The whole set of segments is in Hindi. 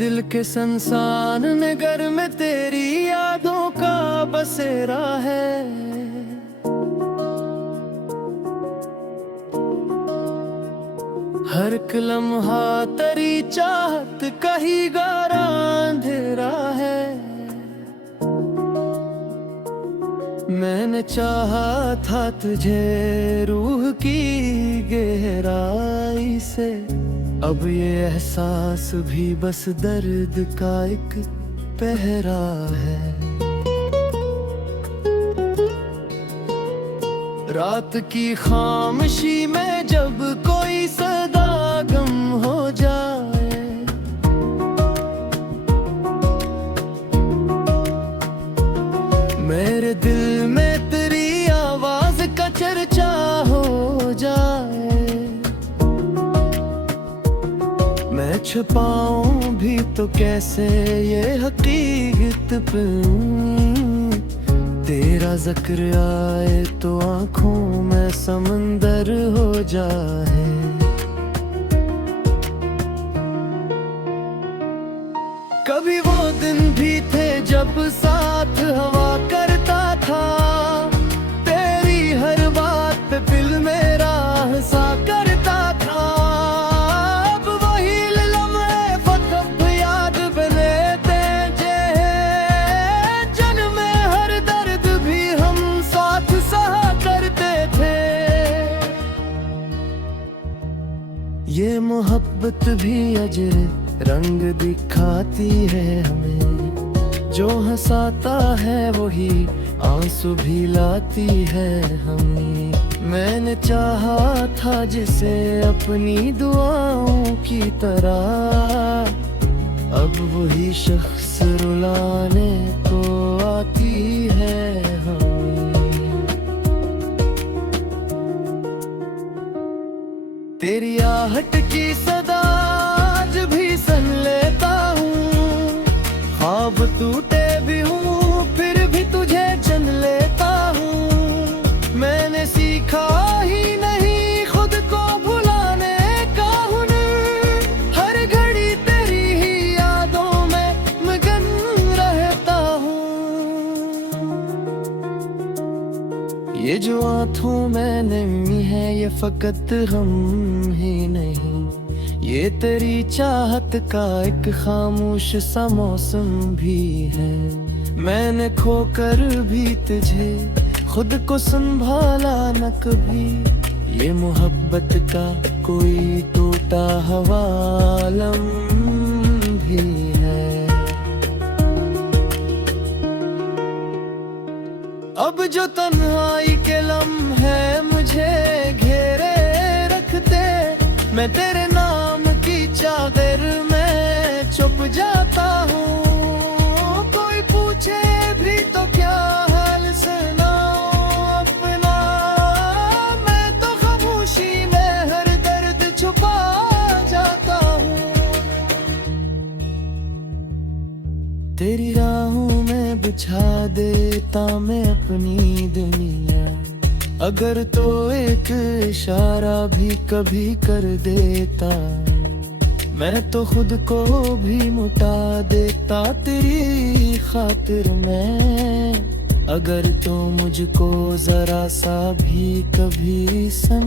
दिल के संसान नगर में तेरी यादों का बसेरा है। हर एक लम्हा तेरी चाहत का ही गारा अंधेरा है। मैंने चाहा था तुझे रूह की गहराई से, अब ये एहसास भी बस दर्द का एक पहरा है। रात की खामोशी में जब कोई सदा गम हो जाए, मेरे दिल में तेरी आवाज का चर्चा हो जाए। मैं छुपाऊं भी तो कैसे ये हकीकत पे, तेरा जिक्र आए तो आंखों में समंदर हो जाए। कभी वो दिन भी थे जब साथ हवा करता था, तेरी हर बात पे दिल मेरा हंसा करता था। अब वही लम्हे वक्त याद बने थे, जन्म में हर दर्द भी हम साथ सहा करते थे। ये मोहब्बत भी अजर रंग दिखाती है हमें, जो हंसाता है वही आंसू भी लाती है हमें। मैंने चाहा था जिसे अपनी दुआओं की तरह, अब वही शख्स रुलाने को आती है हमें। तेरी आहट की सदा आज भी सुन लेता हूँ, ख्वाब टूटे भी हूँ फिर भी तुझे चुन लेता हूँ। मैंने सीखा ही नहीं खुद को भुलाने का हुनर, हर घड़ी तेरी ही यादों में मगन रहता हूँ। ये जो आंखों में नमी है ये फकत हम ही नहीं, ये तेरी चाहत का एक खामोश सा मौसम भी है। मैंने खोकर भी तुझे खुद को संभाला न कभी, ये मोहब्बत का कोई टूटा हवालम भी है। अब जो तन्हाई के लम्हे मुझे घेरे रखते, मैं तेरे नाम की चादर में छुप जाता हूँ। कोई पूछे भी तो क्या हाल सुनाऊं अपना, मैं तो खामोशी में हर दर्द छुपा जाता हूँ। तेरी राहों में बिछा देता मैं अपनी दुनिया, अगर तो एक इशारा भी कभी कर देता, मैं तो खुद को भी मिटा देता तेरी खातिर में। अगर तो मुझको जरा सा भी कभी सुन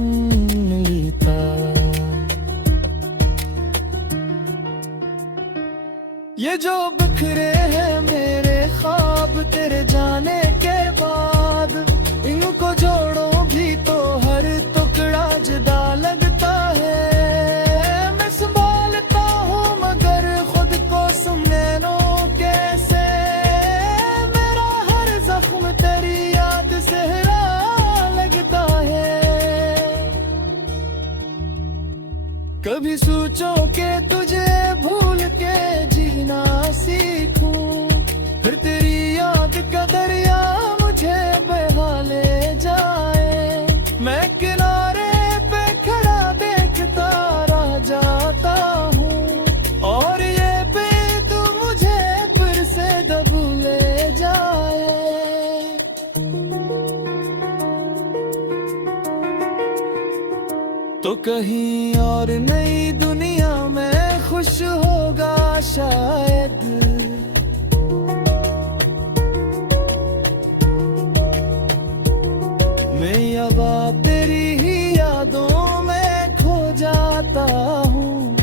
लेता। ये जो बिखरे हैं मेरे ख्वाब तेरे जाने के बाद, इनको जोड़ो भी तो हर टुकड़ा जुदा लगता है। मैं संभालता हूँ मगर खुद को सुनैनो कैसे, मेरा हर जख्म तेरी याद सहरा लगता है। कभी सोचो के तुझे भूल के जीना सीखूं, फिर तेरी याद का दरिया मुझे बहा ले जाए। मैं किनारे पे खड़ा देखता रह जाता हूँ, और ये पे तू मुझे फिर से दबू ले जाए। तो कहीं और नई दुनिया में खुश खुश होगा शायद। मैं यवा तेरी ही यादों में खो जाता हूँ।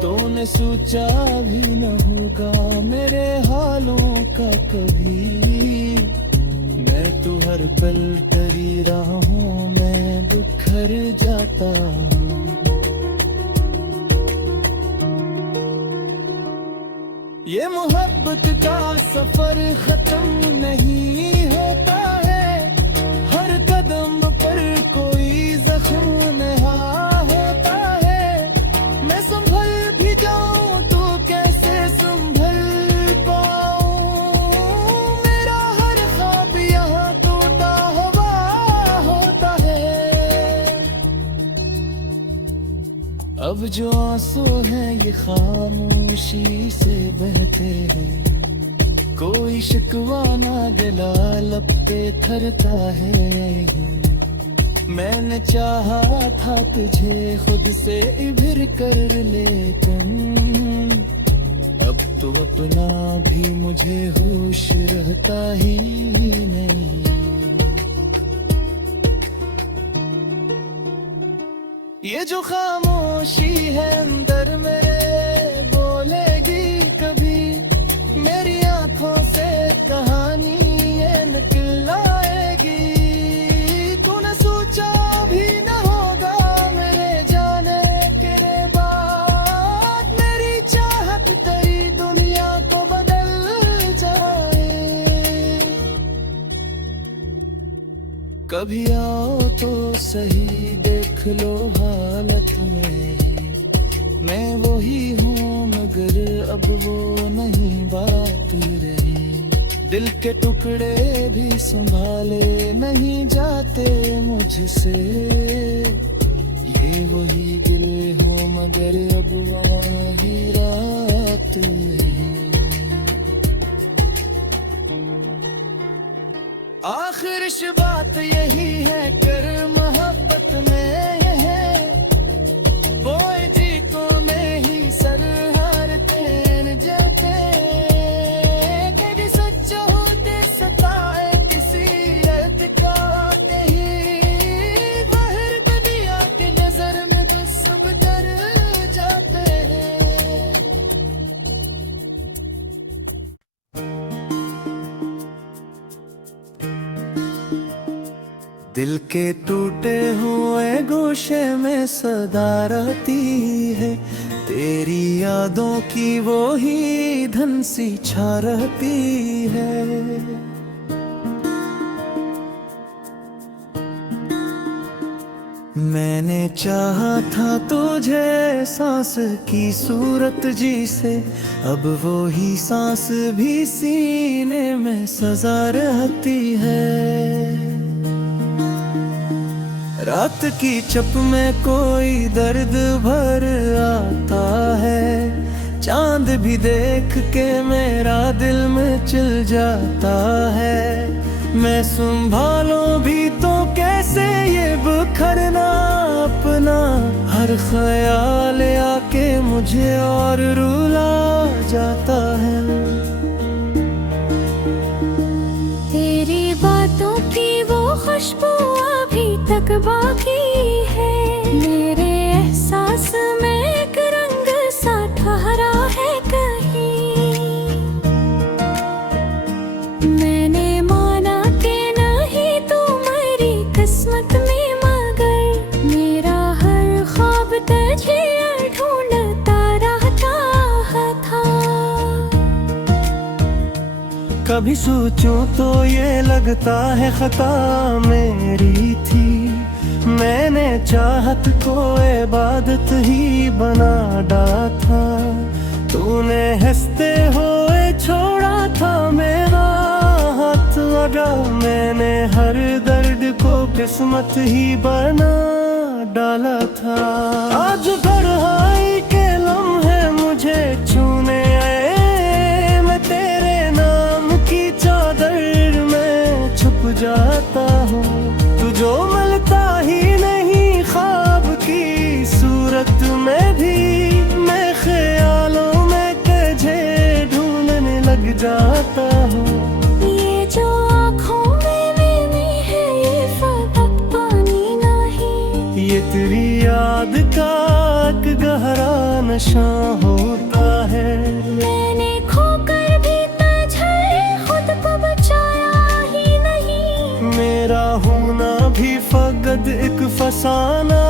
तूने सोचा भी न होगा मेरे हालों का कभी। मैं तो हर पल तेरी राहों में बिखर जाता हूँ। ये मोहब्बत का सफर खत्म नहीं होता है। हर कदम पर कोई जख्म नया होता है। मैं संभल भी जाऊं तो कैसे संभल पाऊं। मेरा हर ख्वाब यहाँ टूटा हुआ होता है। अब जो आंसू हैं ये खामोशी से बहते हैं। कोई शिकवा ना गिला लब पे थरता है। मैंने चाहा था तुझे खुद से इधर कर लेकिन अब तो अपना भी मुझे होश रहता ही नहीं। ये जो खामोशी है अंदर मेरे बोलेगी कभी। मेरी आंखों से कहानी ये निकल आएगी। तूने सोचा भी न होगा मेरे जाने के बाद। मेरी चाहत तेरी दुनिया को बदल जाए। कभी आओ तो सही देख लो हालत मेरी। मैं वही हूँ मगर अब वो नहीं बात रही। दिल के टुकड़े भी संभाले नहीं जाते मुझसे। ये वही दिल हूँ मगर अब वही रात रही। आखिर बात यही है कर मोहब्बत में है। बोए जी को में ही सर हार तेन जाते। कभी सच्चा होते सताए किसी रद का नहीं। बाहर दुनिया की नजर में तो सब डर जाते हैं। दिल के टूटे हुए गोशे में सदा रहती है। तेरी यादों की वो ही धन सी छा रहती है। मैंने चाहा था तुझे सांस की सूरत जी से। अब वो ही सांस भी सीने में सजा रहती है। रात की चप में कोई दर्द भर आता है। चांद भी देख के मेरा दिल में चिल जाता है। मैं संभालूं भी तो कैसे ये बिखरना अपना। हर ख्याल आके मुझे और रुला जाता है। तेरी बातों की वो खुशबू अभी तक बाकी है। मेरे एहसास में एक रंग सा ठहरा है कहीं। मैंने माना कि नहीं तू मेरी किस्मत में मगर मेरा हर ख्वाब तुझे ढूंढता रहता था। कभी सोचूं तो ये लगता है खता मेरी थी। मैंने चाहत को इबादत ही बना डाला था। तूने हंसते हुए छोड़ा था मेरा हाथ लगा। मैंने हर दर्द को किस्मत ही बना डाला था। आज तन्हाई के लम्हे मुझे छूने आए। मैं तेरे नाम की चादर में छुप जाता हूँ। तू जो मिलता ही नहीं ख्वाब की सूरत लग जाता हूँ। ये जो आँखों में मैंने है ये फकत पानी नहीं, ये तेरी याद का एक गहरा नशा होता है। मैंने खोकर भी तुझे खुद को बचाया ही नहीं, मेरा होना भी फकत एक फसाना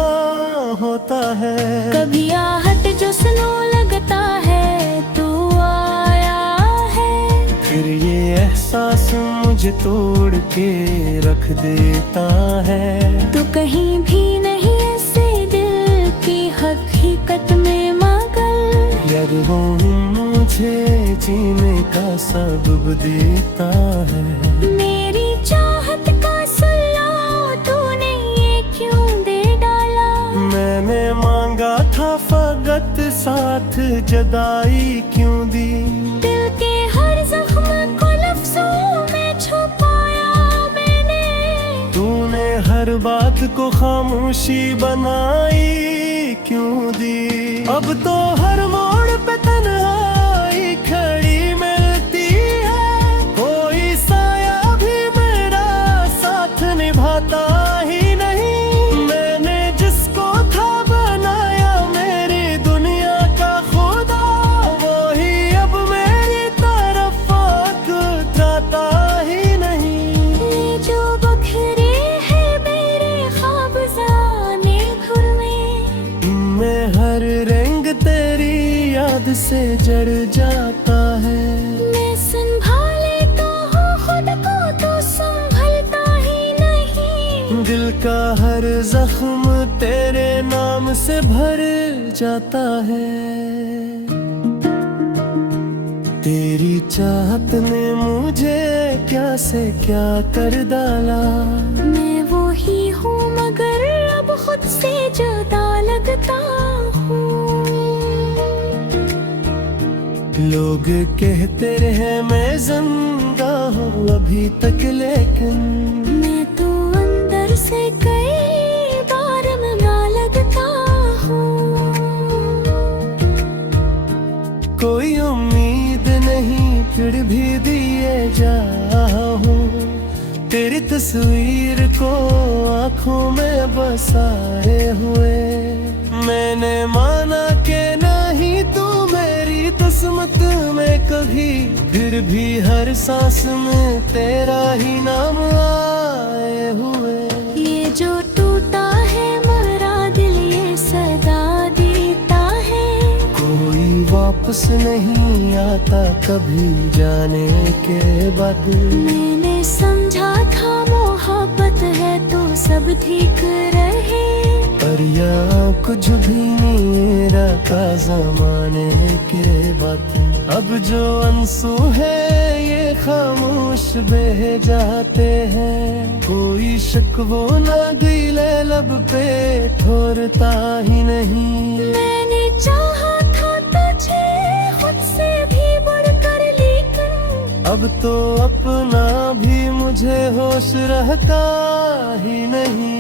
होता है। कभी आहट जो सुनो लगता है तू आया है, फिर ये एहसास मुझे तोड़ के रख देता है। तो कहीं भी नहीं ऐसे दिल की हकीकत में मगर, यार वो मुझे जीने का सबब देता है। मेरी चाहत का सुल्ला तूने ये क्यों दे डाला। मैंने मांगा था फकत साथ जुदाई क्यों दी। दिल के हर जख्म को लफ्जों में छुपाया मैंने, तूने हर बात को खामोशी बनाई क्यों दी। अब तो हर मोड़ पे तन्हाई खड़ी मिलती है, कोई साया भी मेरा साथ निभाता ही नहीं। मैंने जिसको था बनाया मेरी दुनिया का खुदा, वही अब मेरी तरफ आँख उठाता ही नहीं। ये जो बखरे है मेरे ख्वाब जाने घुर में हर रंग तेरी याद से जड़ जाता है। मैं संभाले तो हूँ खुद को तो संभलता ही नहीं, दिल का हर जख्म तेरे नाम से भर जाता है। तेरी चाहत ने मुझे क्या से क्या कर डाला। मैं वो ही हूँ मगर अब खुद से जुदा लगता हूँ। लोग कहते रहे मैं जिंदा हूँ अभी तक, लेकिन मैं तो अंदर से कई बार मरा लगता हूँ। कोई उम्मीद नहीं फिर भी दिए जा हूँ, तेरी तस्वीर को आँखों में बसाए हुए। मैंने माना कि नहीं तू मेरी किस्मत में कभी, फिर भी हर सांस में तेरा ही नाम आए हुए। ये जो टूटा है मरा दिल ये सदा देता है, कोई वापस नहीं आता कभी जाने के बाद। मैंने समझा था मोहब्बत है तो सब ठीक रहे, पर यहाँ कुछ भी नहीं रखा जमाने के बाद। अब जो आंसू है ये खामोश बह जाते हैं, कोई शिकवो ना गिले लब पे ठोरता ही नहीं। मैंने चाहा था तुझे खुद से भी बढ़कर लेकिन, अब तो अपना भी मुझे होश रहता ही नहीं।